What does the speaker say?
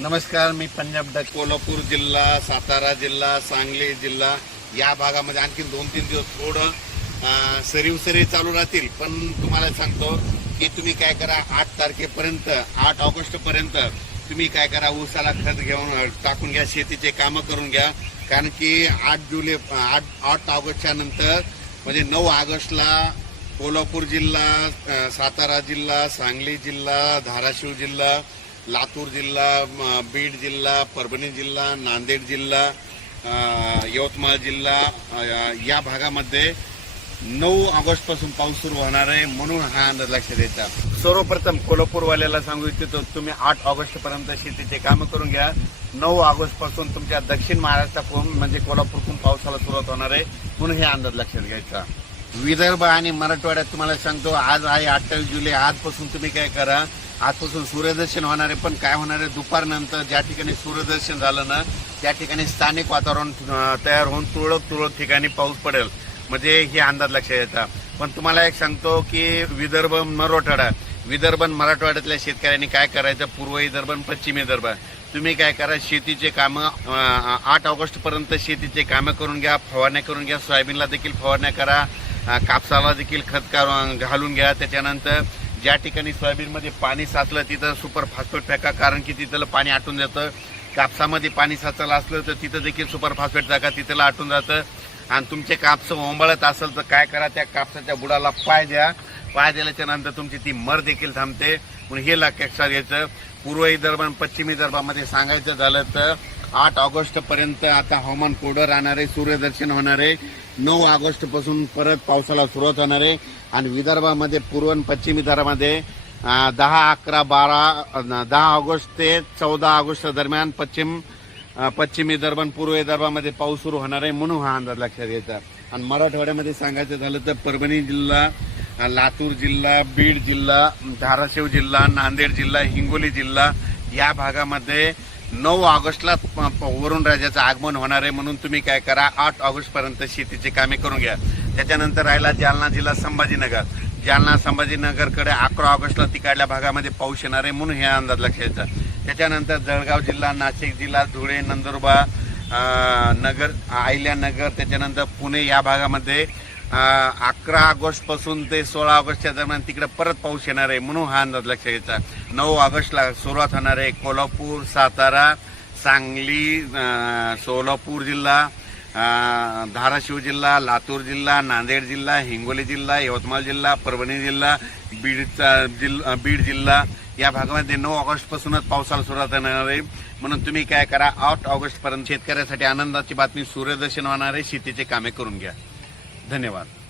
नमस्कार मी पंजाब डक कोल्हापूर जिल्हा सातारा जिल्हा सांगली जिल्हा या भागामध्ये आणखी दोन तीन दिवस थोडं सरीव सरी चालू राहतील पण तुम्हाला सांगतो की तुम्ही काय करा आठ तारखेपर्यंत आठ ऑगस्टपर्यंत तुम्ही काय करा ऊसाला खत घेऊन टाकून घ्या शेतीचे कामं करून घ्या कारण की आठ जुलै आठ आठ ऑगस्टच्या नंतर म्हणजे नऊ ऑगस्टला कोल्हापूर जिल्हा सातारा जिल्हा सांगली जिल्हा धाराशिव जिल्हा लातूर जिल्हा बीड जिल्हा परभणी जिल्हा नांदेड जिल्हा यवतमाळ जिल्हा या भागामध्ये नऊ ऑगस्टपासून पाऊस सुरू होणार आहे म्हणून हा अंदाज लक्षात द्यायचा सर्वप्रथम कोल्हापूरवाल्याला सांगू इच्छितो तुम्ही आठ ऑगस्टपर्यंत शेतीचे कामं करून घ्या नऊ ऑगस्टपासून तुमच्या दक्षिण महाराष्ट्राकडून म्हणजे कोल्हापूरकडून पावसाला सुरुवात होणार आहे म्हणून हे अंदाज लक्षात घ्यायचा विदर्भ आणि मराठवाड्यात तुम्हाला सांगतो आज आहे अठ्ठावीस जुलै आजपासून तुम्ही काय करा आजपासून सूर्यदर्शन होणार आहे पण काय होणार आहे दुपारनंतर ज्या ठिकाणी सूर्यदर्शन झालं ना त्या ठिकाणी स्थानिक वातावरण तयार होऊन तुळक तुळक ठिकाणी पाऊस पडेल म्हणजे हे अंदाज लक्षात येतात पण तुम्हाला एक सांगतो की विदर्भ मराठवाडा विदर्भ मराठवाड्यातल्या शेतकऱ्यांनी काय करायचं पूर्व विदर्भ पश्चिम विदर्भ तुम्ही काय करा शेतीचे कामं आठ ऑगस्टपर्यंत शेतीचे कामं करून घ्या फवारण्या करून घ्या सोयाबीनला देखील फवारण्या करा कापसाला देखील खत घालून घ्या त्याच्यानंतर ज्या ठिकाणी सोयाबीनमध्ये पाणी साचलं तिथं सुपर फास्फेट टाका कारण की तिथलं पाणी आटून जातं कापसामध्ये पाणी साचलं असलं तर तिथं देखील सुपर फास्फेट टाका तिथलं आटून जातं आणि तुमचे कापसं ओंबळत असेल तर काय करा त्या कापसाच्या बुडाला पाय द्या पाय दिल्याच्या नंतर तुमची ती मर देखील थांबते म्हणून हे लक्षात घ्यायचं पूर्व विदर्भ आणि पश्चिम विदर्भामध्ये सांगायचं झालं तर आठ ऑगस्टपर्यंत आता हवामान कोरडं राहणार आहे सूर्यदर्शन होणार आहे नऊ ऑगस्टपासून परत पावसाला सुरुवात होणार आहे आणि विदर्भामध्ये पूर्व आणि पश्चिम विदर्भामध्ये दहा अकरा बारा दहा ऑगस्ट ते चौदा ऑगस्ट दरम्यान पश्चिम पश्चिम विदर्भ पूर्व विदर्भामध्ये पाऊस सुरू होणार आहे म्हणून हा अंदाज लक्षात घ्यायचा आणि मराठवाड्यामध्ये सांगायचं झालं तर परभणी जिल्हा लातूर जिल्हा बीड जिल्हा धाराशिव जिल्हा नांदेड जिल्हा हिंगोली जिल्हा या भागामध्ये नऊ ऑगस्टला वरुण राजाचं आगमन होणार आहे म्हणून तुम्ही काय करा आठ ऑगस्टपर्यंत शेतीची कामे करून घ्या त्याच्यानंतर राहिला जालना जिल्हा संभाजीनगर जालना संभाजीनगरकडे अकरा ऑगस्टला तिकडल्या भागामध्ये पाऊस येणार आहे म्हणून हे अंदाज लक्षात त्याच्यानंतर जळगाव जिल्हा नाशिक जिल्हा धुळे नंदुरबार नगर नगर त्याच्यानंतर पुणे या भागामध्ये अकरा ऑगस्टपासून ते सोळा ऑगस्टच्या दरम्यान तिकडे परत पाऊस येणार आहे म्हणून हा अंदाज लक्षात घ्यायचा नऊ ऑगस्टला सुरुवात होणार आहे कोल्हापूर सातारा सांगली सोलापूर जिल्हा धाराशिव जिल्हा लातूर जिल्हा नांदेड जिल्हा हिंगोली जिल्हा यवतमाळ जिल्हा परभणी जिल्हा बीडचा जिल्हा बीड जिल्हा या भागामध्ये नऊ ऑगस्टपासूनच पावसाला सुरुवात होणार आहे म्हणून तुम्ही काय करा आठ ऑगस्टपर्यंत शेतकऱ्यासाठी आनंदाची बातमी सूर्यदर्शन होणार आहे शेतीचे कामे करून घ्या धन्यवाद